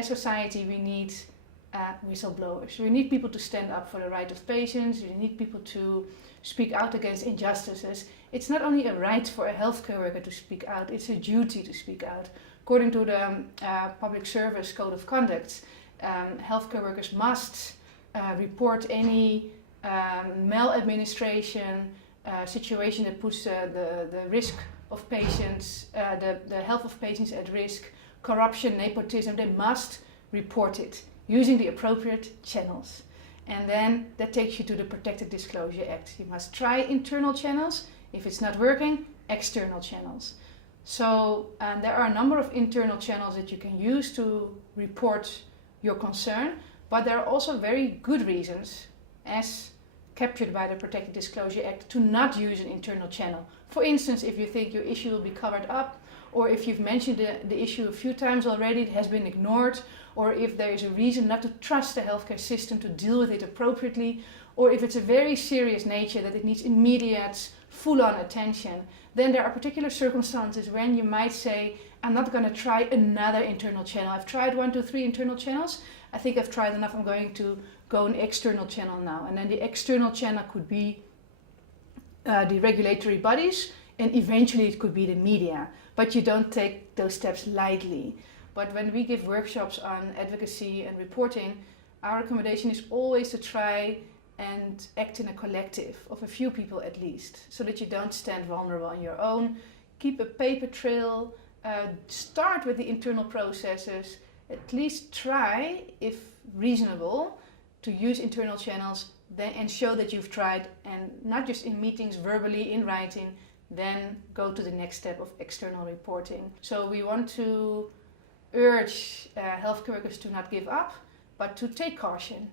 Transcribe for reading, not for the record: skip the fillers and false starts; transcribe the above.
as society we need whistleblowers. We need people to stand up for the right of patients. We need people to speak out against injustices. It's not only a right for a healthcare worker to speak out, it's a duty to speak out. According to the Public Service Code of Conduct, healthcare workers must report any maladministration situation that puts the risk of patients, the health of patients at risk, corruption, nepotism. They must report it using the appropriate channels. And then that takes you to the Protected Disclosure Act. You must try internal channels. If it's not working, external channels. So there are a number of internal channels that you can use to report your concern, but there are also very good reasons, as captured by the Protected Disclosure Act, to not use an internal channel. For instance, if you think your issue will be covered up, or if you've mentioned the issue a few times already, it has been ignored, or if there is a reason not to trust the healthcare system to deal with it appropriately, or if it's a very serious nature that it needs immediate, full-on attention, then there are particular circumstances when you might say, I'm not going to try another internal channel. I've tried 1, 2, 3 internal channels. I think I've tried enough. I'm going to go an external channel now. And then the external channel could be the regulatory bodies, and eventually it could be the media. But you don't take those steps lightly. But when we give workshops on advocacy and reporting, our recommendation is always to try and act in a collective of a few people at least, so that you don't stand vulnerable on your own. Keep a paper trail, start with the internal processes, at least try, if reasonable, to use internal channels and show that you've tried, and not just in meetings, verbally, in writing, then go to the next step of external reporting. So we want to urge healthcare workers to not give up, but to take caution.